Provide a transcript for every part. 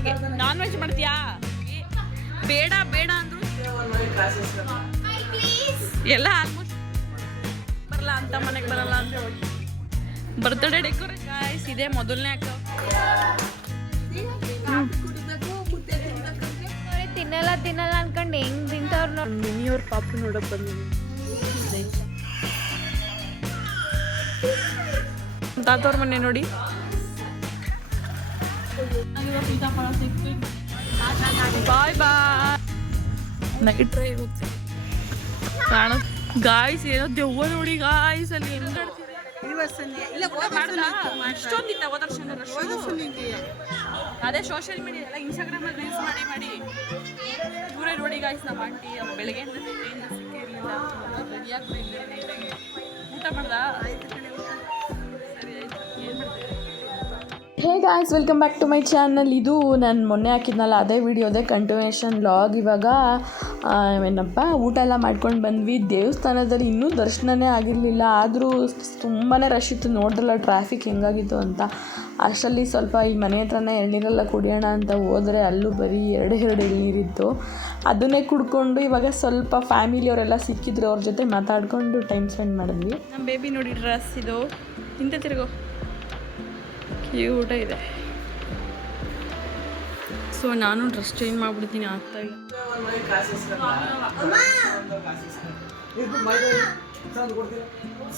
ಹಂಗೆ non veg ಮಾಡ್ತೀಯಾ? ಬೇಡ ಬೇಡ ಅಂದ್ರು ಎಲ್ಲ ಆಲ್ಮೋಸ್ಟ್ ಬರಲ್ಲ ಅಂತ ಮನೆಗೆ ಬರಲ್ಲ ಅಂತ ಬರ್ತ್ಡೇ ಡೆಕೋರೇಷನ್ ಗಾಯ್ಸ್ ಇದೆ ಮೊದಲನೇ ಅಕ್ಕ ತಿನ್ನಲ್ಲ ತಿನ್ನಲ್ಲ ಅನ್ಕೊಂಡು ಹೆಂಗ್ ತಿಂತವ್ರು ನೋಡಿ. ಮಿನಿಯವ್ರ ಪಾಪು ನೋಡಕ್ ಬಂದಿದ್ದೀನಿ. ತಾತವ್ರ ಮನೆ ನೋಡಿ. ಬಾಯ್ ಬಾಯ್. ನೈಟ್ ಡ್ರೈವ್ ಹೋಗ್ತೀವಿ ಕಾಣ ಗಾಯ್ಸ್. ಏನೋ ದೆವ್ವ ನೋಡಿ ಗಾಯ್ಸ್ ಅಲ್ಲಿ ಇಷ್ಟೊಂದಿತ್ತ ಅದೇ ಸೋಷಿಯಲ್ ಮೀಡಿಯಾ ಎಲ್ಲ ಇನ್ಸ್ಟಾಗ್ರಾಮಲ್ಲಿ ರೀಲ್ಸ್ ಮಾಡಿ ಮಾಡಿ ಇವರೇ ನೋಡಿ ಗಾಯ್ಸ್. ನಮ್ಮ ಆಂಟಿ ಅವ್ರು ಬೆಳಗ್ಗೆ ಸಿಕ್ಕಿರಲಿಲ್ಲ, ರೆಡಿಯಾಗಿ ಊಟ ಮಾಡ್ದ. ಸರಿ ಆಯ್ತು, ಏನು ಮಾಡ್ತೀವಿ? Hey guys, welcome back to my channel. ಇದು ನಾನು ಮೊನ್ನೆ ಹಾಕಿದ್ನಲ್ಲ ಅದೇ ವಿಡಿಯೋದೇ ಕಂಟಿನ್ಯೂಷನ್ ಲಾಗ್. ಇವಾಗ ಏನಪ್ಪ ಊಟ ಎಲ್ಲ ಮಾಡ್ಕೊಂಡು ಬಂದ್ವಿ. ದೇವಸ್ಥಾನದಲ್ಲಿ ಇನ್ನೂ ದರ್ಶನನೇ ಆಗಿರಲಿಲ್ಲ, ಆದರೂ ತುಂಬಾ ರಶ್ ಇತ್ತು. ನೋಡಿದ್ರಲ್ಲ ಟ್ರಾಫಿಕ್ ಹೆಂಗಾಗಿತ್ತು ಅಂತ. ಅಷ್ಟರಲ್ಲಿ ಸ್ವಲ್ಪ ಈ ಮನೆ ಹತ್ರನೇ ಎಳ್ನೀರೆಲ್ಲ ಕುಡಿಯೋಣ ಅಂತ ಹೋದರೆ ಅಲ್ಲೂ ಬರೀ ಎರಡು ಎಳ್ನೀರಿತ್ತು. ಅದನ್ನೇ ಕುಡ್ಕೊಂಡು ಇವಾಗ ಸ್ವಲ್ಪ ಫ್ಯಾಮಿಲಿಯವರೆಲ್ಲ ಸಿಕ್ಕಿದ್ರು, ಅವ್ರ ಜೊತೆ ಮಾತಾಡ್ಕೊಂಡು ಟೈಮ್ ಸ್ಪೆಂಡ್ ಮಾಡಿದ್ವಿ. ನಮ್ಮ ಬೇಬಿ ನೋಡಿ ಡ್ರೆಸ್ ಇದು ಇಂತ ತಿರುಗೋ ಕ್ಯೂಟ ಇದೆ. ಸೊ ನಾನು ಡ್ರೆಸ್ ಚೇಂಜ್ ಮಾಡಿಬಿಡ್ತೀನಿ ಆಗ್ತಾ ಇಲ್ಲ.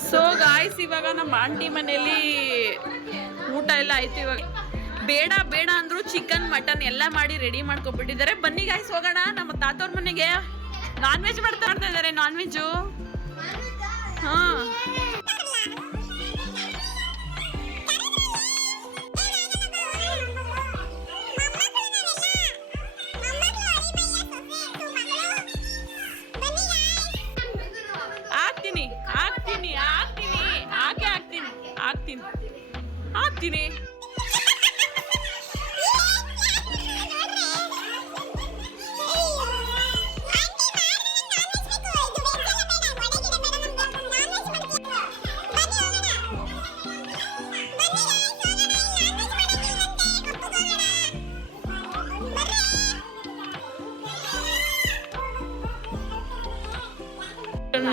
ಸೊ ಗಾಯ್ಸ್, ಇವಾಗ ನಮ್ಮ ಆಂಟಿ ಮನೇಲಿ ಊಟ ಎಲ್ಲ ಆಯ್ತು. ಇವಾಗ ಬೇಡ ಬೇಡ ಅಂದ್ರು ಚಿಕನ್ ಮಟನ್ ಎಲ್ಲ ಮಾಡಿ ರೆಡಿ ಮಾಡ್ಕೊಬಿಟ್ಟಿದ್ದಾರೆ. ಬನ್ನಿ ಗಾಯ್ಸ್ ಹೋಗೋಣ. ನಮ್ಮ ತಾತವ್ರ ಮನೆಗೆ ನಾನ್ ವೆಜ್ ಮಾಡ್ತಾ ಇದ್ದಾರೆ. ನಾನ್ ವೆಜ್ಜು ಹಾಂ ಆಗ್ತೀನಿ.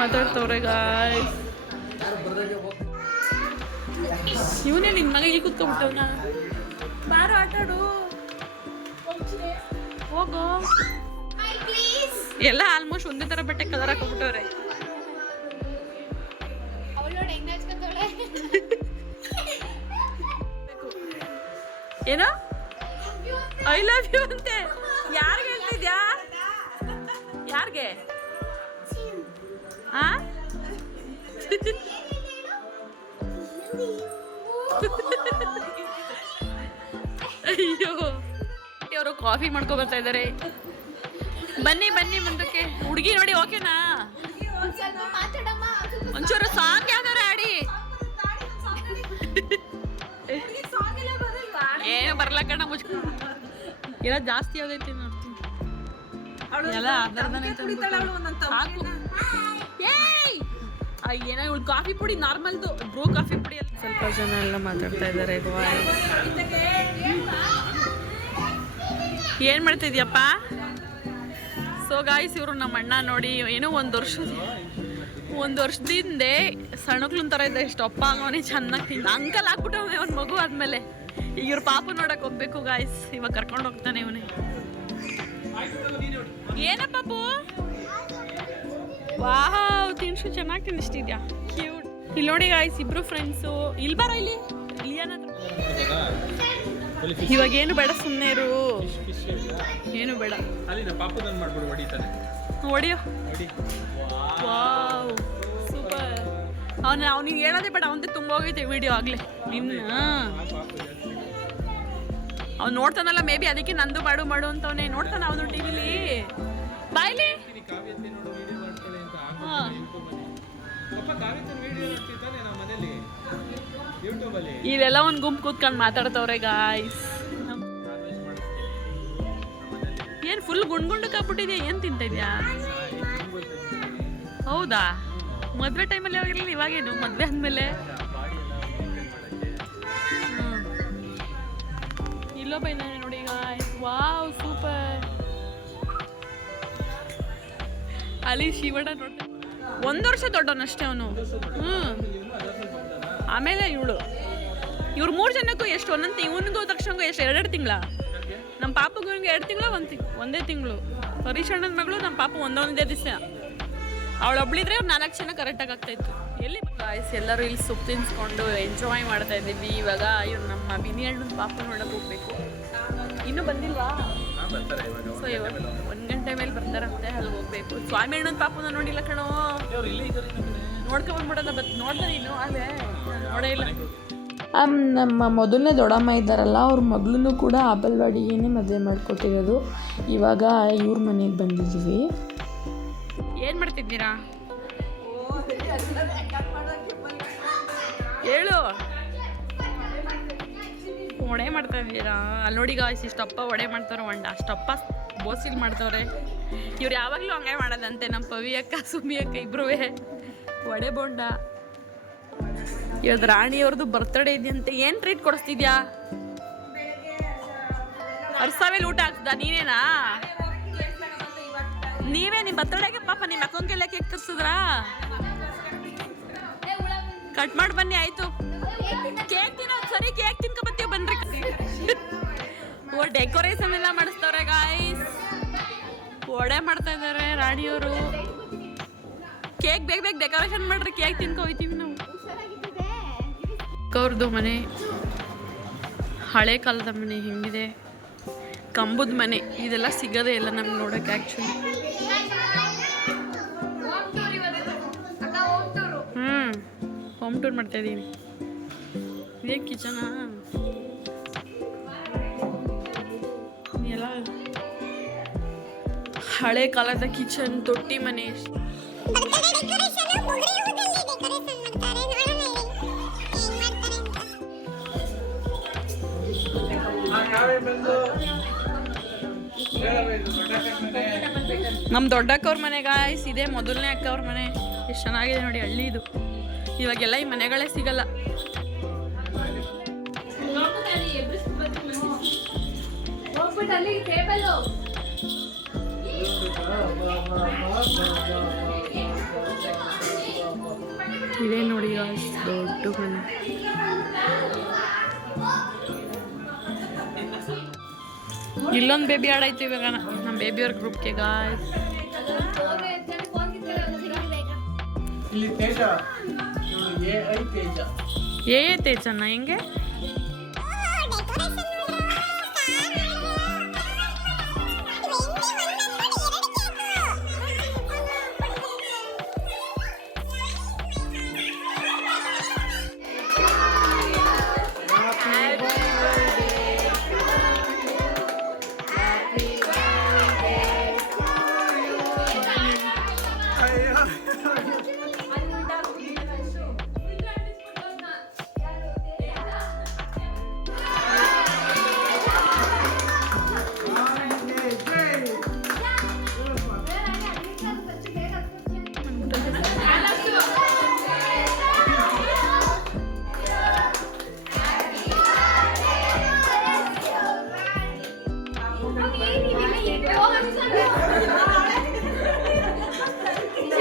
ಮಾತಾಡ್ತವ್ರೆ ಗಾಯ್ಸ್. ಇವನೇ ನಿನ್ನ ಮಗ ಇಲ್ಲಿ ಕೂತ್ಕೊಂಡ್ಬಿಟ್ಟವನ. ಬಾರೋ ಆಟಾಡು, ಹೋಗೋ. ಎಲ್ಲ ಆಲ್ಮೋಸ್ಟ್ ಒಂದೇ ಥರ ಬಟ್ಟೆ ಕಲರ್ ಹಾಕೊಂಡ್ಬಿಟ್ಟವ್ರೆ. ಏನೋ ಐ ಲವ್ ಯು ಅಂತೆ. ಯಾರಿಗೆ ಹೇಳ್ತಿದ್ಯಾ? ಯಾರಿಗೆ? ಆ ಅಯ್ಯೋ, ಅವರು ಕಾಫಿ ಮಾಡ್ಕೊ ಬರ್ತಾ ಇದ್ದಾರೆ. ಬನ್ನಿ ಬನ್ನಿ ಮುಂದಕ್ಕೆ. ಹುಡುಗಿ ನೋಡಿ ಓಕೆನಾ? ಒಂಚೂರು ಸಾಂಗ್ ಯಾವ್ದಾರ ಆಡಿ. ಏನು ಬರಲ್ಲ ಕಣ, ಮುಚ್ಕೊಂಡು ಎಲ್ಲ ಜಾಸ್ತಿ ಯಾವ್ದೈತಿ ನೋಡ್ತೀನಿ. ಎಲ್ಲ ಏನೋ ಇವಳು ಕಾಫಿ ಪುಡಿ ನಾರ್ಮಲ್ದು ಬ್ರೂ ಕಾಫಿ ಪುಡಿ ಎಲ್ಲ. ಸ್ವಲ್ಪ ಜನ ಎಲ್ಲ ಮಾತಾಡ್ತಾ ಇದ್ದಾರೆ. ಏನು ಮಾಡ್ತಿದ್ಯಪ್ಪ? ಸೊ ಗಾಯ್ಸ್, ಇವರು ನಮ್ಮ ಅಣ್ಣ ನೋಡಿ ಏನೋ ಒಂದು ವರ್ಷದಿಂದ ಸಣ್ಣಕ್ಲನ್ ಥರ ಇದ್ದ ಎಷ್ಟು ಅಪ್ಪ ಅವನೇ ಚೆನ್ನಾಗಿ ತಿಂದ ಅಂಕಲ್ ಆಗ್ಬಿಟ್ಟವನೇ ಅವ್ನ ಮಗು ಆದಮೇಲೆ. ಈಗ ಇವ್ರ ಪಾಪು ನೋಡಕ್ಕೆ ಹೋಗ್ಬೇಕು ಗಾಯ್ಸ್. ಇವಾಗ ಕರ್ಕೊಂಡು ಹೋಗ್ತಾನೆ ಇವನೇ. ಏನಪ್ಪು? ವಾವ್, ತಿನ್ಸು ಚೆನ್ನಾಗಿ ತಿನ್ನಿಸ್ತಿದ್ಯಾ, ಕ್ಯೂಟ್. ಇಲ್ಲಿ ನೋಡಿ ಗಾಯ್ಸ್, ಇಬ್ರು ಫ್ರೆಂಡ್ಸು. ಇಲ್ಲಿ ಬರೋ, ಇಲ್ಲಿ ಇವಾಗ ಏನು ಬೇಡ, ಸುಮ್ಮನೆ ಇರು. ಏನು ಬೇಡ, ಹೊಡಿಯೋ. Wow, super. ಅವ್ನಿಗೆ ಹೇಳೋದೇ ಬೇಡ, ಅವನದೇ ತುಂಬ ಹೋಗೈತೆ ವಿಡಿಯೋ ಆಗಲೇ. ಅವ್ನು ನೋಡ್ತಾನಲ್ಲ, ಮೇ ಬಿ ಅದಕ್ಕೆ ನಂದು ಮಾಡು ಅಂತವನೇ ನೋಡ್ತಾನ ಅವನು ಟಿವಿಲಿ. ಬಾಯ್ಲಿ. ಇಲ್ಲೆಲ್ಲ ಒಂದು ಗುಂಪು ಕೂತ್ಕೊಂಡು ಮಾತಾಡ್ತವ್ರೆ ಗಾಯ್ಸ್. ಏನು ಫುಲ್ ಗುಂಡ್ಗುಂಡಕ್ಕೆ ಆಗ್ಬಿಟ್ಟಿದ್ಯಾ? ಏನು ತಿಂತ ಇದೆಯಾ? ಹೌದಾ? ಮದುವೆ ಟೈಮಲ್ಲಿ ಯಾವಾಗಿರಲಿಲ್ಲ, ಇವಾಗೇನು ಮದುವೆ ಆದಮೇಲೆ? ಇಲ್ಲೋ ಬೈನ ನೋಡಿ ಗಾಯ್ಸ್. ಅಲ್ಲಿ ಶಿವಣ್ಣ ನೋಡ್ತಾ 1 ವರ್ಷ ದೊಡ್ಡವನಷ್ಟೇ ಅವನು. ಆಮೇಲೆ ಇವ್ರು 3 ಜನಕ್ಕೂ ಎಷ್ಟು ಒಂದೊಂದು ಇವನಿಗೂ ತಕ್ಷಣಗೂ ಎಷ್ಟು 2 ತಿಂಗಳ. ನಮ್ಮ ಪಾಪಗೂ ಇವನಿಗೆ 2 ತಿಂಗಳು ಒಂದೇ ತಿಂಗಳು. ಹರೀಶ್ ಅಣ್ಣನ ಮಗಳು ನಮ್ಮ ಪಾಪ ಒಂದೇ ದಿವಸ. ಅವಳೊಬ್ಳಿದ್ರೆ 4 ಜನ ಕರೆಕ್ಟಾಗಿ ಆಗ್ತಾಯಿತ್ತು. ಎಲ್ಲಿ ಗಾಯ್ಸ್ ಎಲ್ಲರೂ ಇಲ್ಲಿ ಸೊಪ್ಪು ತಿನ್ಸ್ಕೊಂಡು ಎಂಜಾಯ್ ಮಾಡ್ತಾ ಇದ್ದೀವಿ. ಇವಾಗ ಇವ್ರು ನಮ್ಮ ಬಿನಿ ಹಣ್ಣನ ಪಾಪ ನೋಡೋಕೆ ಹೋಗ್ಬೇಕು. ಇನ್ನೂ ಬಂದಿಲ್ವಾ? ಸೊ ಇವಾಗ 1 ಗಂಟೆ ಮೇಲೆ ಬರ್ತಾರಂತೆ, ಅಲ್ಲಿ ಹೋಗ್ಬೇಕು. ಸ್ವಾಮಿ ಅಣ್ಣನ ಪಾಪನ ನೋಡಿಲ್ಲ ಕಣೋ, ನೋಡ್ಕೊಂಡ್ಬಿಡೋದ ನೋಡ್ದೆ ನೀನು? ಅಲ್ಲೇ ನೋಡೇ ಇಲ್ಲ. ನಮ್ಮ ಮೊದಲನೇ ದೊಡ್ಡಮ್ಮ ಇದ್ದಾರಲ್ಲ, ಅವ್ರ ಮಗಳನ್ನೂ ಕೂಡ ಆಬಲ್ವಾಡಿಗೇನೆ ಮದುವೆ ಮಾಡಿಕೊಟ್ಟಿರೋದು. ಇವಾಗ ಇವ್ರ ಮನೆಗೆ ಬಂದಿದ್ದೀವಿ. ಏನು ಮಾಡ್ತಿದ್ದೀರಾ? ಹೇಳು. ವಡೆ ಮಾಡ್ತಾ ಇದ್ದೀರಾ? ಅಲ್ಲಿ ನೋಡಿ ಗಾಯ್ಸ್, ಇಷ್ಟಪ್ಪ ವಡೆ ಮಾಡ್ತಾರೆ. ಅಷ್ಟಪ್ಪ ಬೋಸಿಲ್ ಮಾಡ್ತವ್ರೆ. ಇವ್ರು ಯಾವಾಗಲೂ ಹಂಗೆ ಮಾಡೋದಂತೆ. ನಮ್ಮ ಪವಿ ಅಕ್ಕ ಸುಮಿ ಅಕ್ಕ ಇಬ್ರು ವಡೆ ಬೋಂಡ. ಇವತ್ತು ರಾಣಿಯವ್ರದ್ದು ಬರ್ತ್ಡೇ ಇದೆಯಂತೆ. ಏನು ಟ್ರೀಟ್ ಕೊಡಿಸ್ತಿದ್ಯಾ? ಅರ್ಸಾವೇಲಿ ಊಟ ಹಾಕ್ಸ್ದ ನೀನೇನಾ? ನೀವೇ ನಿಮ್ಮ ಬರ್ತಡೇಗೆ ಪಾಪ ನಿಮ್ಮ ಅಕ್ಕಂಗೆಲ್ಲ ಕೇಕ್ ತರಿಸಿದ್ರಾ? ಕಟ್ ಮಾಡಿ ಬನ್ನಿ. ಆಯ್ತು, ಕೇಕ್ ತಿನ್ನೋದು ಸರಿ. ಕೇಕ್ ತಿನ್ಕೊ ಬರ್ತೀವಿ ಬನ್ರಿ. ಡೆಕೋರೇಷನ್ ಎಲ್ಲ ಮಾಡಿಸ್ತವ್ರೆ ಗಾಯ್ಸ್. ವಡೆ ಮಾಡ್ತಾ ಇದ್ದಾರೆ ರಾಣಿಯವರು. ಕೇಕ್ ಬೇಗ ಡೆಕೋರೇಷನ್ ಮಾಡ್ರಿ. ಕೇಕ್ ತಿನ್ಕೊ ಹೋಯ್ತೀವಿ ನಾವು. ಅವ್ರದ್ದು ಮನೆ ಹಳೆ ಕಾಲದ ಮನೆ ಹೆಂಗಿದೆ, ಕಂಬದ ಮನೆ. ಇದೆಲ್ಲ ಸಿಗೋದೇ ಇಲ್ಲ ನಮ್ಗೆ ನೋಡೋಕೆ ಆ್ಯಕ್ಚುಲಿ. ಹೋಮ್ ಟೂರ್ ಮಾಡ್ತಾ ಇದ್ದೀವಿ. ಇದೇ ಕಿಚನಾ? ಎಲ್ಲ ಹಳೆ ಕಾಲದ ಕಿಚನ್, ತೊಟ್ಟಿ ಮನೆ. ನಮ್ಮ ದೊಡ್ಡಕ್ಕವ್ರ ಮನೆ ಗಾಯ್ಸ್. ಇದೇ ಮೊದಲನೇ ಅಕ್ಕವ್ರ ಮನೆ. ಎಷ್ಟು ಚೆನ್ನಾಗಿದೆ ನೋಡಿ, ಹಳ್ಳಿ ಇದು. ಇವಾಗೆಲ್ಲ ಈ ಮನೆಗಳೇ ಸಿಗಲ್ಲ. ಇದೇ ನೋಡಿ ಗಾಯ್ಸ್, ದೊಡ್ಡ ಮನೆ. ಇಲ್ಲೊಂದು ಬೇಬಿ ಆಡಾಯ್ತು ಇವಾಗ ನಮ್ಮ ಬೇಬಿಯವ್ರ ಗ್ರೂಪ್ಗೆ ಗಾಯ್ಸ್. ತೇಜನ್ನ ಹೆಂಗೆ?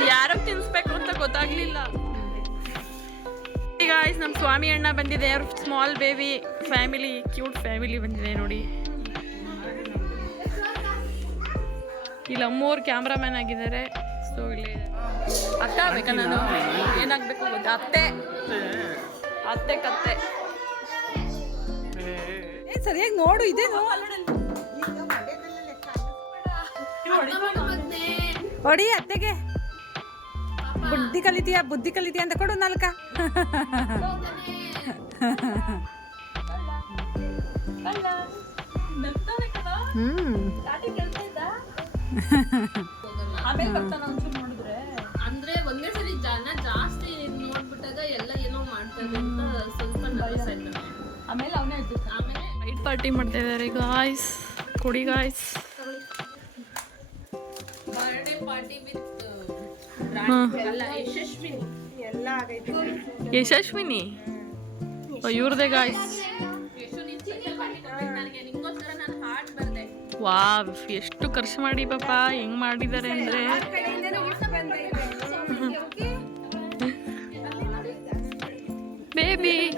ಯಾರಿಗೆ ತಿನ್ಸ್ಬೇಕು ಅಂತ ಗೊತ್ತಾಗ್ಲಿಲ್ಲ. ಗಾಯ್ಸ್, ನಮ್ಮ ಸ್ವಾಮಿ ಅಣ್ಣ ಬಂದಿದೆ. ಅವ್ರ small baby family, cute family ಬಂದಿದೆ ನೋಡಿ. ಇಲ್ಲಿ ಅಮ್ಮೋರು ಕ್ಯಾಮ್ರಾಮ್ಯಾನ್ ಆಗಿದ್ದಾರೆ. ಸೊ ಇಲ್ಲಿ ಅಕ್ಕ ಆಗ್ಬೇಕಾ? ನಾನು ಏನಾಗಬೇಕು ಗೊತ್ತಾ? ಅತ್ತೆ ಕತ್ತೆ. ಸರಿಯಾಗಿ ನೋಡು. ಇದೆ ಹೊಡಿ ಅತ್ತೆಗೆ. ಬುದ್ಧಿ ಕಲಿತೀಯ ಅಂತ ಕೊಡು 4. ಅಂದ್ರೆ ಒಂದೇ ಸರಿ ಜನ ಜಾಸ್ತಿ ನೋಡ್ಬಿಟ್ಟಾಗ ಎಲ್ಲ ಏನೋ ಮಾಡ್ತಾರೆ ಅಂತ ಸ್ವಲ್ಪ ನರ್ವಸ್ ಆಯ್ತು. ಆಮೇಲೆ ನೈಟ್ ಪಾರ್ಟಿ ಮಾಡ್ತಾ ಇದ್ದಾರೆ ಗಾಯ್ಸ್. ಕೊಡಿ guys. Birthday party with Yashaswini. ಇವ್ರದೇ ಗಾಯ್ಸ್. ವಾವ್, ಎಷ್ಟು ಖರ್ಚು ಮಾಡಿ ಪಾಪ ಹೆಂಗ್ ಮಾಡಿದ್ದಾರೆ ಅಂದ್ರೆ. ಬೇಬಿ.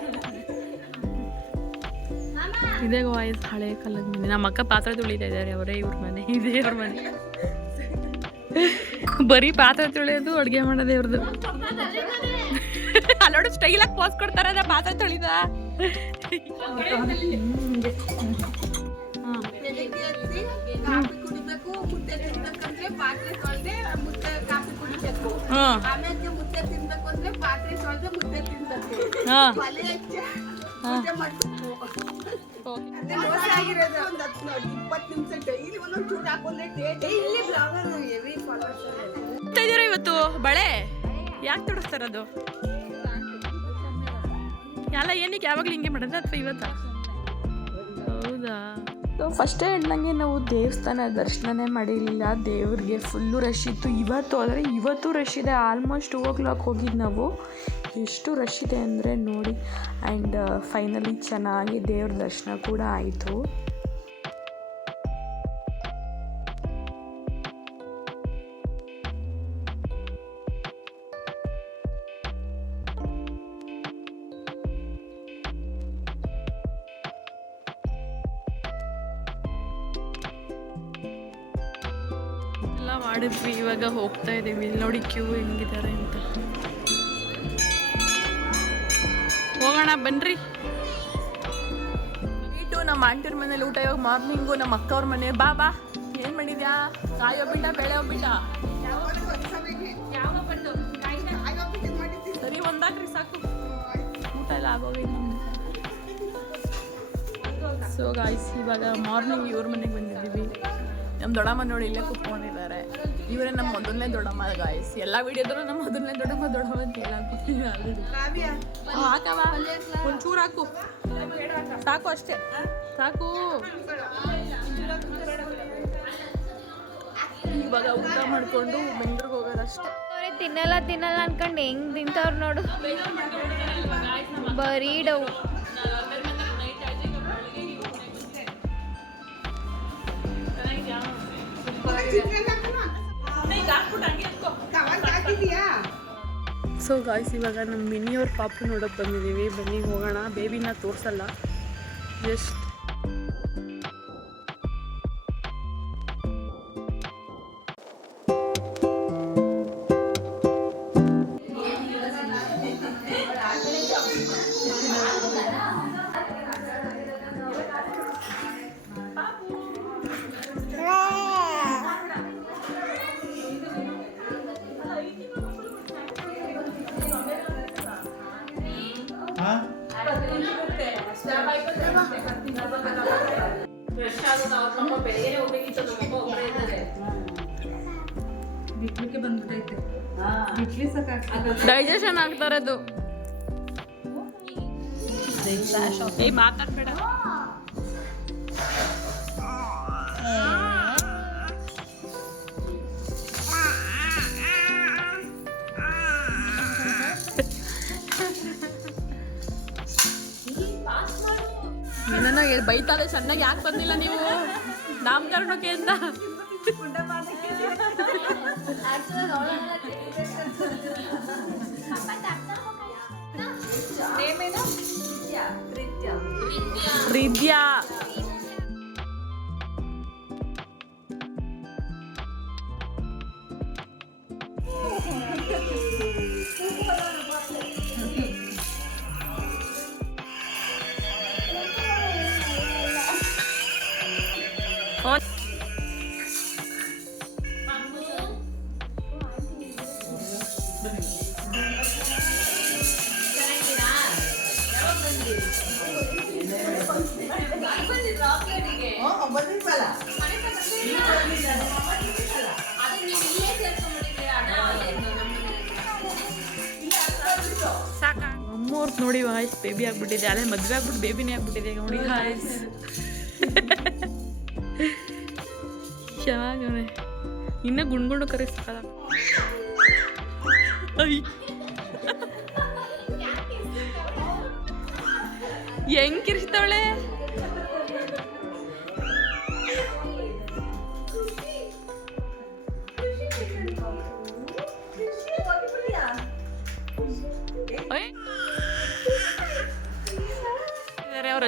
ಇದೇ ವಾಯ್ಸ್ ಹಳೆ ಕಾಲದ ಮನೆ. ನಮ್ಮ ಅಕ್ಕ ಪಾತ್ರೆ ತೊಳಿತಾ ಇದ್ದಾರೆ. ಅವರೇ ಇವ್ರ ಮನೆ, ಇದೇ ಅವ್ರ ಮನೆ. ಬರೀ ಪಾತ್ರೆ ತೊಳೆಯೋದು ಅಡುಗೆ ಮಾಡೋದೇ ಇವ್ರದ್ದು. ಅಲ್ಲೋಡು ಸ್ಟೈಲಾಗಿ ಪೋಸ್ ಕೊಡ್ತಾರ ಪಾತ್ರೆ ತೊಳಿದ. ಕಾಫಿ ಕುಡಿಬೇಕು, ಮುದ್ದೆ ತಿನ್ಬೇಕಂದ್ರೆ ಪಾತ್ರೆ ತೊಳ್ದೆ ಮುದ್ದೆ ಕಾಫಿ ಕುಡಿಬೇಕು. ಆಮೇಲೆ ಮುದ್ದೆ ತಿನ್ಬೇಕು ಅಂದ್ರೆ ಪಾತ್ರೆ ತೊಳ್ದೆ ಮುದ್ದೆ ತಿನ್ಬೇಕು. ಒಲೆ ಹಚ್ಚಿ ಮುದ್ದೆ ಮಾಡ್ಬೇಕು. ಅದೇ ಮೋಸ ಆಗಿರೋದು. ಒಂದು 20 ನಿಮಿಷ ಡೈಲಿ ಒಂದೊಂದು ಚೂರು ಹಾಕೊಂಡ್ರೆ ಡೈಲಿ ಬ್ಲಾಗರ್ ಹೆವಿ ಫಾಲೋವರ್ಸ್ ಇವತ್ತು ಬಳೆ ಯಾಕೆ ತೊಡಸ್ತಾರದು? ಎಲ್ಲ ಏನಕ್ಕೆ ಯಾವಾಗಲೂ ಹಿಂಗೆ ಮಾಡೋದು ಅಥವಾ ಇವತ್ತ? ಹೌದಾ? ಫಸ್ಟೇ ಹೇಳ್ದಂಗೆ ನಾವು ದೇವಸ್ಥಾನ ದರ್ಶನನೇ ಮಾಡಿರಲಿಲ್ಲ. ದೇವ್ರಿಗೆ ಫುಲ್ಲು ರಶ್ ಇತ್ತು. ಇವತ್ತು ಆದರೆ ಇವತ್ತು ರಶ್ ಇದೆ. ಆಲ್ಮೋಸ್ಟ್ 2 o'clock ಹೋಗಿದ್ದು ನಾವು. ಎಷ್ಟು ರಶ್ ಇದೆ ಅಂದರೆ ನೋಡಿ. ಆ್ಯಂಡ್ ಫೈನಲಿ ಚೆನ್ನಾಗಿ ದೇವ್ರ ದರ್ಶನ ಕೂಡ ಆಯಿತು. ಎಲ್ಲ ಮಾಡಿದ್ವಿ, ಇವಾಗ ಹೋಗ್ತಾ ಇದ್ದೀವಿ. ಇಲ್ಲಿ ನೋಡಿ ಕ್ಯೂ ಹೆಂಗಿದ್ದಾರೆ ಅಂತ. ಹೋಗೋಣ ಬನ್ರಿ. ನೈಟು ನಮ್ಮ ಆಂಟಿಯವ್ರ ಮನೇಲಿ ಊಟ. ಇವಾಗ ಮಾರ್ನಿಂಗು ನಮ್ಮ ಅಕ್ಕವ್ರ ಮನೆ. ಬಾ ಬಾ, ಏನು ಮಾಡಿದ್ಯಾ? ಕಾಯಿ ಒಬ್ಬಿಟ್ಟ, ಬೇಳೆ ಒಬ್ಬಿಟ್ಟ? ಸರಿ ಒಂದಾಕ್ರಿ ಸಾಕು. ಊಟ ಎಲ್ಲ ಆಗೋಗಿದೆ. ಸೊ ಗಾಯ್ಸ್, ಇವಾಗ ಮಾರ್ನಿಂಗ್ ಇವ್ರ ಮನೆಗೆ ಬಂದಿದ್ದೀವಿ. ನಮ್ಮ ದೊಡ್ಡಮ್ಮ ನೋಡಿ ಇಲ್ಲೇ ಕೂತ್ಕೊಂಡಿದ್ದಾರೆ. ಇವರೇ ನಮ್ಮ ಮೊದಲನೇ ದೊಡ್ಡಮ್ಮ ಗಾಯ್ಸ್. ಎಲ್ಲ ವಿಡಿಯೋದ್ರು ನಮ್ಮ ಮೊದಲನೇ ದೊಡ್ಡಮ್ಮ ಅಂತ ಎಲ್ಲ ಕೂತಿದ್ದೀವಿ ಆಲ್ರೆಡಿ. ಹಾಕವ, ಒಂಚೂರು ಹಾಕು ಸಾಕು, ಅಷ್ಟೇ ಸಾಕು. ಇವಾಗ ಊಟ ಮಾಡಿಕೊಂಡು ಬೆಂಗ್ಳೂರಿಗೆ ಹೋಗೋದಷ್ಟೇ. ಅವ್ರೆ ತಿನ್ನಲ್ಲ ಅನ್ಕೊಂಡು ಹೆಂಗ್ ತಿಂತವ್ರು ನೋಡು. ಬರೀ ಡವ್. ಸೊ ಗಾಯ್ಸ್, ಇವಾಗ ನಮ್ಮ ಮಿನಿಯವ್ರ ಪಾಪು ನೋಡೋಕೆ ಬಂದಿದ್ದೀವಿ. ಬನ್ನಿ ಹೋಗೋಣ. ಬೇಬಿನ ತೋರಿಸಲ್ಲ, ಜಸ್ಟ್ ಡೈಜೆಷನ್ ಆಗ್ತಾರೆ ಅದು. ಮಾತಾಡ್ಬೇಡ. ಏನೋ ಬೈತಾರೆ ಚೆನ್ನಾಗಿ. ಯಾಕೆ ಬಂದಿಲ್ಲ ನೀವು ನಾಮಕರಣಕ್ಕೆ ಅಂತ? ರಿದ್ಯಾ ಅಮ್ಮವ್ರದ್ದು ನೋಡಿ ವಾಯ್ಸ್ ಬೇಬಿ ಆಗ್ಬಿಟ್ಟಿದೆ. ಅಲ್ಲೇ ಮದುವೆ ಆಗ್ಬಿಟ್ಟು ಬೇಬಿನೇ ಆಗ್ಬಿಟ್ಟಿದೆ ನೋಡಿ ವಾಯ್ಸ್. ಚೆನ್ನಾಗವೆ. ಇನ್ನ ಗುಂಡ್ಗುಂಡು ಕರೆಸ್ತಾರ. ಹೆಂಗ್ ಕಿರಿಸ್ತವಳೆ.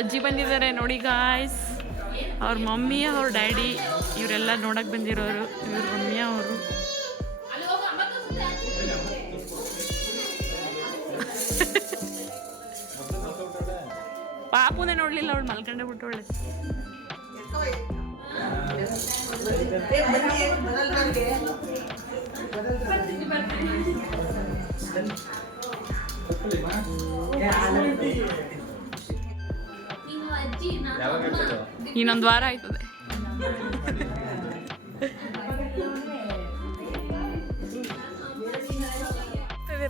ಅಜ್ಜಿ ಬಂದಿದ್ದಾರೆ ನೋಡಿ ಗಾಯ್ಸ್. ಅವ್ರ ಮಮ್ಮಿ ಅವ್ರ ಡ್ಯಾಡಿ ಇವರೆಲ್ಲ ನೋಡಕ್ ಬಂದಿರೋರು. ಇವ್ರ ಮಮ್ಮಿ ಅವರು ಪಾಪುನೇ ನೋಡ್ಲಿಲ್ಲ, ಅವಳು ಮಲ್ಕೊಂಡೆ ಬಿಟ್ಟವಳೆ. ಇನ್ನೊಂದು ವಾರ ಆಯ್ತದೆ.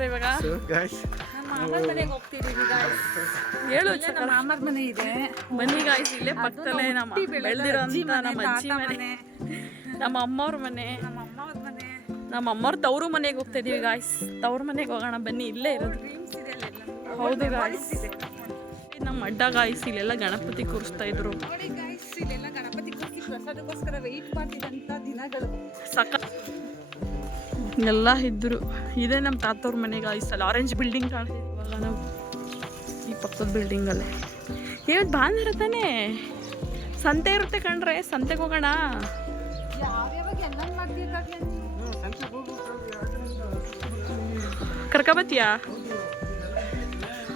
ಇವಾಗ ಮಾಮನ ಮನೆಗೆ ಹೋಗ್ತಿದೀವಿ ಗಾಯ್ಸ್. ಹೇಳು ನಮ್ಮ ಮಾಮರ ಮನೆ ಇದೆ. ಬನ್ನಿ ಗಾಯ್ಸ್, ಇಲ್ಲೇ ಪಕ್ಕದಲ್ಲೇ ನಮ್ಮ ಬೆಳೆದಿರೋಂಥ ನಮ್ಮ ಅಜ್ಜಿ ಮನೆ, ನಮ್ಮ ಅಮ್ಮವ್ರ ಮನೆ, ನಮ್ಮ ಅಮ್ಮವ್ರ ಮನೆ, ನಮ್ಮ ಅಮ್ಮವ್ರ ತವರು ಮನೆಗೆ ಹೋಗ್ತಾ ಇದೀವಿ ಗಾಯ್ಸ್. ತವ್ರ ಮನೆಗೆ ಹೋಗೋಣ ಬನ್ನಿ, ಇಲ್ಲೇ ಇರೋದು. ಡ್ರೀಮ್ಸ್ ಇದೆ ಅಲ್ಲೆಲ್ಲ. ಹೌದು ಗಾಯ್ಸ್, ನಮ್ಮ ಅಡ್ಡ ಗಾಯ್ಸ್ ಇಲ್ಲೆಲ್ಲ ಗಣಪತಿ ಕೂರಿಸ್ತಾ ಇದ್ರು. ನೋಡಿ ಗಾಯ್ಸ್, ಇಲ್ಲೆಲ್ಲ ಗಣಪತಿ ಕೂರಿಸಿ ಪ್ರಸಾದಕ್ಕೋಸ್ಕರ ವೆಯ್ಟ್ ಮಾಡ್ತಿದ್ದಂಥ ದಿನಗಳು. ಸಕ ಎಲ್ಲ ಇದ್ರು. ಇದೇ ನಮ್ಮ ತಾತವ್ರ ಮನೆ ಗಾಯ್ಸ್. ಅಲ್ಲಿ ಆರೆಂಜ್ ಬಿಲ್ಡಿಂಗ್ ಕಾಣ್ತಿದ್ವಿ ಇವಾಗ ನಾವು, ಈ ಪಕ್ಕದ ಬಿಲ್ಡಿಂಗಲ್ಲೇ. ಇವತ್ತು ಭಾನುವಾರ ತಾನೇ, ಸಂತೆ ಇರುತ್ತೆ ಕಣ್ರೆ, ಸಂತೆಗೆ ಹೋಗೋಣ. ಯಾವ್ಯಾವಾಗ ಎಲ್ಲ ಮಾಡ್ಬೇಕಾಗ್ಲಿ ಕರ್ಕೊಬತ್ತೀಯಾ?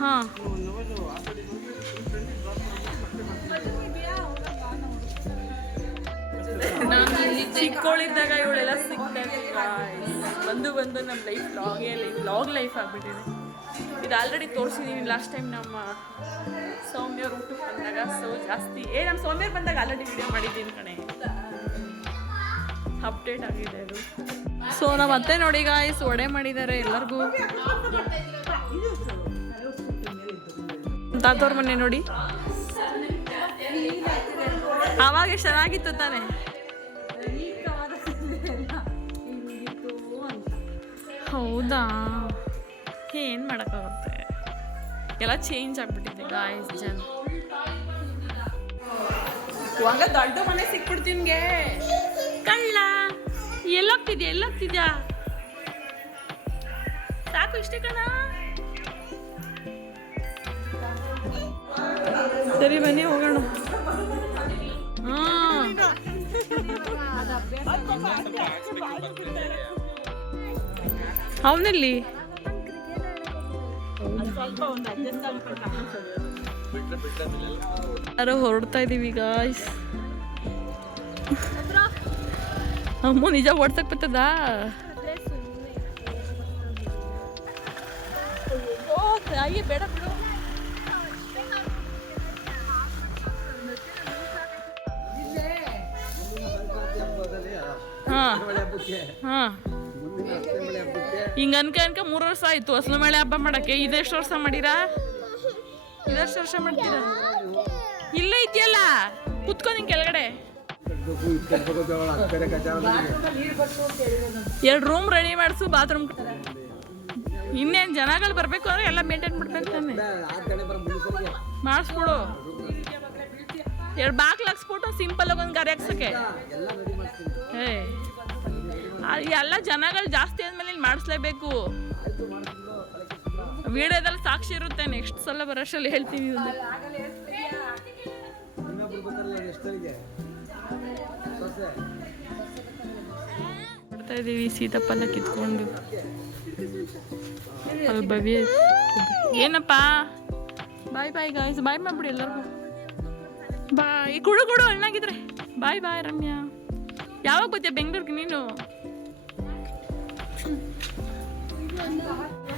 ಹಾಂ, ಚಿಕ್ಕವಳಿದ್ದಾಗ ಇವಳೆಲ್ಲ ಸಿಗ್ತಾರೆ. ಬಂದು ಬಂದು ನಮ್ಮ ಲೈಫ್ ಲಾಗ್ ಲೈಫ್ ಆಗಿಬಿಟ್ಟಿದೆ. ಇದು ಆಲ್ರೆಡಿ ತೋರಿಸಿದ್ದೀವಿ ಲಾಸ್ಟ್ ಟೈಮ್ ನಮ್ಮ ಸೌಮ್ಯವ್ರ ಊಟಕ್ಕೆ ಬಂದಾಗ. ಸೊ ಜಾಸ್ತಿ ನಮ್ಮ ಸೌಮ್ಯವ್ರು ಬಂದಾಗ ಆಲ್ರೆಡಿ ವಿಡಿಯೋ ಮಾಡಿದ್ದೀನಿ ಕಣೆ, ಅಪ್ಡೇಟ್ ಆಗಿದೆ ಅದು. ಸೊ ನಮ್ಮ ಅತ್ತೆ ನೋಡಿ ಗಾಯ್ಸ್ ವಡೆ ಮಾಡಿದ್ದಾರೆ ಎಲ್ಲರಿಗೂ. ತಾತವ್ರ ಮನೆ ನೋಡಿ, ಆವಾಗ ಎಷ್ಟು ಚೆನ್ನಾಗಿತ್ತು ತಾನೆ. ಹೌದಾ, ಏನು ಮಾಡೋಕ್ಕಾಗುತ್ತೆ, ಎಲ್ಲ ಚೇಂಜ್ ಆಗಿಬಿಟ್ಟಿದೆ ಗಾಯ್ಸ್ ಜನ. ಇವಾಗ ದೊಡ್ಡ ಮನೆ ಸಿಕ್ಬಿಡ್ತೀನ್ಗೆ. ಕಳ್ಳ ಎಲ್ಲೋಗ್ತಿದ್ಯಾ? ಸಾಕು ಇಷ್ಟೇ ಕಣ. ಸರಿ ಬನ್ನಿ ಹೋಗೋಣ. ಅವನಲ್ಲಿ ಯಾರೋ ಹೊರಡ್ತಾ ಇದೀವಿ ಗಾಯ್ಸ್. ಅಮ್ಮ ನಿಜ ಓಡ್ಸಕ್ ಬರ್ತದ? ಬೇಡ ಬಿಡು. ಹಾಂ, ಹಿಂಗ ಅನ್ಕ 3 ವರ್ಷ ಆಯ್ತು ಹಸಲು ಮಳೆ ಹಬ್ಬ ಮಾಡಕ್ಕೆ. ಇದೆಷ್ಟು ವರ್ಷ ಮಾಡಿರಾ? ಇದೆಷ್ಟು ವರ್ಷ ಮಾಡ್ತೀರಾ? ಇಲ್ಲೇ ಇದೆಯಲ್ಲ, ಕುತ್ಕೊ ನಿಂಗೆ ಕೆಳಗಡೆ. 2 ರೂಮ್ ರೆಡಿ ಮಾಡಿಸು, ಬಾತ್ರೂಮ್. ಇನ್ನೇನು ಜನಗಳು ಬರಬೇಕು ಅಂದ್ರೆ ಎಲ್ಲ ಮೇಂಟೈನ್ ಮಾಡ್ಬೇಕು ತಾನೆ, ಮಾಡಿಸ್ಬಿಡು. 2 ಬಾಕ್ಲು ಹಾಕ್ಸ್ಬಿಟ್ಟು ಸಿಂಪಲ್ ಆಗಿ ಒಂದು ಗಾರಿ ಹಾಕ್ಸಕ್ಕೆ. ಎಲ್ಲ ಜನಗಳು ಜಾಸ್ತಿ ಆದ್ಮೇಲೆ ಇಲ್ಲಿ ಮಾಡಿಸ್ಲೇಬೇಕು. ವಿಡಿಯೋದಲ್ಲಿ ಸಾಕ್ಷಿ ಇರುತ್ತೆ, ನೆಕ್ಸ್ಟ್ ಸಲ ಬರೋಷ್ಟರಲ್ಲಿ ಹೇಳ್ತೀನಿ. ಮಾಡ್ತಾ ಇದೀವಿ ಸೀತಾಫಲ ಕಿತ್ಕೊಂಡು. ಅದು ಭವ್ಯ ಏನಪ್ಪ. ಬಾಯ್ ಬಾಯ್ ಗಾಯ್ಸ್, ಬಾಯ್ ಮಾಡ್ಬಿಡಿ ಎಲ್ಲರಿಗೂ. ಬಾಯ್. ಕೊಡು ಹಣ್ಣಾಗಿದ್ರೆ. ಬಾಯ್ ಬಾಯ್ ರಮ್ಯಾ. ಯಾವಾಗ ಬರ್ತೀಯ ಬೆಂಗಳೂರಿಗೆ ನೀನು?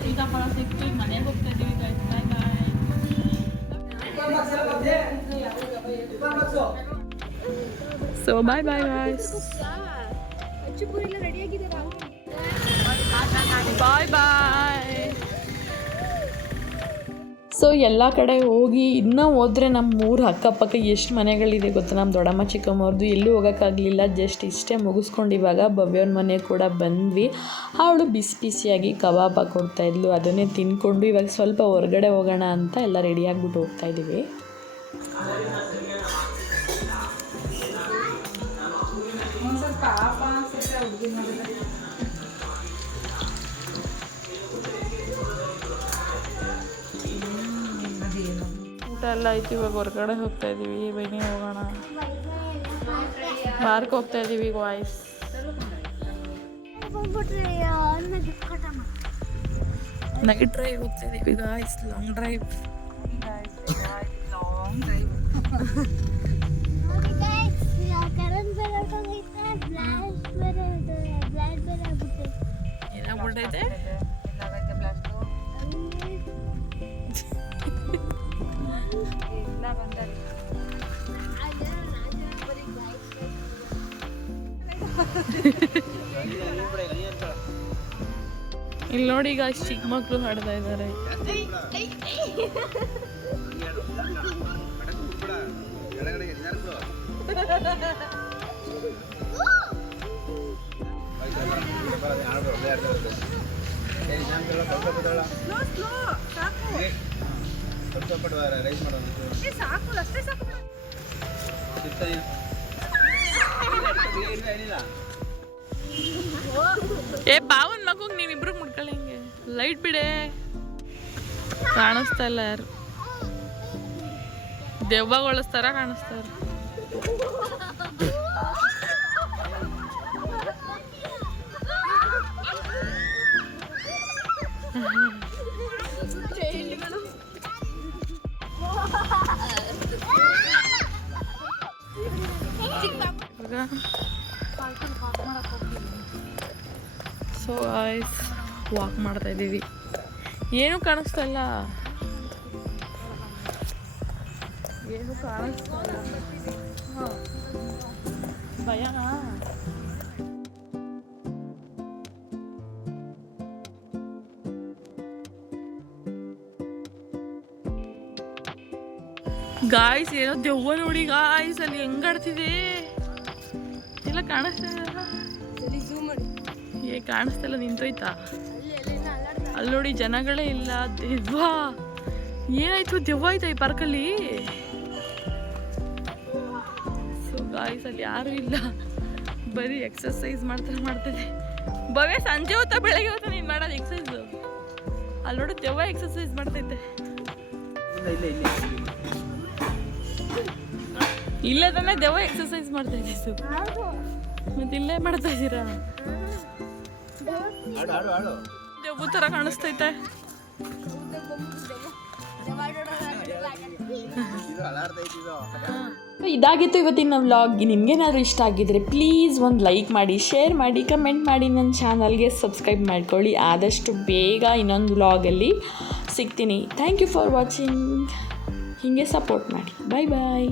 ಸೀತಾಫಲ ಸಿಕ್ತು, ಈಗ ಮನೆಗೆ ಹೋಗ್ತಾ ಇದ್ದೀವಿ ಗಾಯ್ಸ್. ಬಾಯ್ ಬಾಯ್. ಸೊ ಬಾಯ್ ಬಾಯ್ ಗಾಯ್ಸ್, ಬಾಯ್ ಬಾಯ್. ಸೊ ಎಲ್ಲ ಕಡೆ ಹೋಗಿ ಇನ್ನೂ ಹೋದರೆ ನಮ್ಮ ಊರ ಅಕ್ಕಪಕ್ಕ ಎಷ್ಟು ಮನೆಗಳಿದೆ ಗೊತ್ತಾ. ನಮ್ಮ ದೊಡ್ಡಮ್ಮ ಚಿಕ್ಕಮ್ಮವ್ರದ್ದು ಎಲ್ಲೂ ಹೋಗೋಕ್ಕಾಗಲಿಲ್ಲ. ಜಸ್ಟ್ ಇಷ್ಟೇ ಮುಗಿಸ್ಕೊಂಡು ಇವಾಗ ಭವ್ಯನ ಮನೆ ಕೂಡ ಬಂದ್ವಿ. ಅವಳು ಬಿಸಿ ಬಿಸಿಯಾಗಿ ಕಬಾಬ್ ಕೊಡ್ತಾಯಿದ್ಲು, ಅದನ್ನೇ ತಿಂದ್ಕೊಂಡು ಇವಾಗ ಸ್ವಲ್ಪ ಹೊರಗಡೆ ಹೋಗೋಣ ಅಂತ ಎಲ್ಲ ರೆಡಿ ಆಗಿಬಿಟ್ಟು ಹೋಗ್ತಾಯಿದ್ದೀವಿ. ಊಟ ಎಲ್ಲ ಆಯ್ತು. ಇವಾಗ ಹೊರಗಡೆ ಹೋಗ್ತಾ ಇದ್ದೀವಿ. ಬನ್ನಿ ಹೋಗೋಣ. ಪಾರ್ಕ್ ಹೋಗ್ತಾ ಇದ್ದೀವಿ ಈಗ ವಾಯ್ಸ್. ನೈಟ್ ಡ್ರೈವ್ ಹೋಗ್ತಾ ಇದ್ದೀವಿ ಗಾಯ್ಸ್. Long drive. ಏನಾಗ್ಬಿಟ್ಟೈತೆ? ಇಲ್ಲಿ ನೋಡಿ ಈಗ ಚಿಕ್ಕ ಮಕ್ಕಳು ಹಾಡ್ತಾ ಇದ್ದಾರೆ. ಏ ಬಾವನ್ ಮಗುಗ್ ನೀವಿಬ್ರು ಮುಡ್ಕೊಳ್ಳಿ. ಹಿಂಗೆ ಲೈಟ್ ಬಿಡೆ. ಕಾಣಿಸ್ತಾ ಇಲ್ಲ ಯಾರು. ದೆವ್ವಗೊಳಿಸ್ತಾರ ಕಾಣಿಸ್ತಾರ. ಸೊ ಗಾಯ್ಸ್ ವಾಕ್ ಮಾಡ್ತಾ ಇದ್ದೀವಿ. ಏನು ಕಾಣಿಸ್ತಾ ಇಲ್ಲ. ಏನು ಕಾಣಿಸ್ತಾ ಇಲ್ಲ. ಭಯನಾ? ಗಾಯ್ಸ್ ಏನೋ ದೆವ್ವ ನೋಡಿ ಗಾಯ್ಸ್. ಅಲ್ಲಿ ಹೆಂಗಾಡ್ತಿದೆ ಎಲ್ಲ ಕಾಣಿಸ್ತಾ ಇಲ್ಲ. ಏ ಕಾಣಿಸ್ತಿಲ್ಲ, ನಿಂತೋಯ್ತಾ? ಅಲ್ಲಿ ನೋಡಿ ಜನಗಳೇ ಇಲ್ಲ. ದೆವ್ವ ಏನಾಯ್ತು? ದೆವ್ವ ಆಯ್ತಾ ಈ ಪಾರ್ಕಲ್ಲಿ? ಸೊ ಗಾಯ್ಸ್ ಅಲ್ಲಿ ಯಾರು ಇಲ್ಲ, ಬರೀ ಎಕ್ಸರ್ಸೈಸ್ ಮಾಡ್ತಾರೆ. ಭವ್ಯ ಸಂಜೆ ಹೊತ್ತ ಬೆಳಗ್ಗೆ ಹೊತ್ತ ನೀನು ಮಾಡೋದು ಎಕ್ಸರ್ಸೈಸ್. ಅಲ್ಲಿ ನೋಡಿ ದೆವ್ವ ಎಕ್ಸರ್ಸೈಸ್ ಮಾಡ್ತೈತೆ. ಇಲ್ಲ ತಾನೇ ದೆವ್ವ ಎಕ್ಸರ್ಸೈಸ್ ಮಾಡ್ತಾ ಇದ್ದೀವಿ. ಮತ್ತೆ ಇಲ್ಲೇ ಮಾಡ್ತಾ ಇದ್ದೀರಾ? ದೆವ್ವ ಥರ ಕಾಣಿಸ್ತೈತೆ. ಇದಾಗಿತ್ತು ಇವತ್ತಿನ ವ್ಲಾಗ್. ನಿಮಗೇನಾದರೂ ಇಷ್ಟ ಆಗಿದ್ರೆ ಪ್ಲೀಸ್ ಒಂದು ಲೈಕ್ ಮಾಡಿ, ಶೇರ್ ಮಾಡಿ, ಕಮೆಂಟ್ ಮಾಡಿ, ನನ್ನ ಚಾನಲ್ಗೆ ಸಬ್ಸ್ಕ್ರೈಬ್ ಮಾಡ್ಕೊಳ್ಳಿ. ಆದಷ್ಟು ಬೇಗ ಇನ್ನೊಂದು ವ್ಲಾಗಲ್ಲಿ ಸಿಗ್ತೀನಿ. Thank you for watching. ಹೀಗೆ ಸಪೋರ್ಟ್ ಮಾಡಿ. ಬಾಯ್ ಬಾಯ್.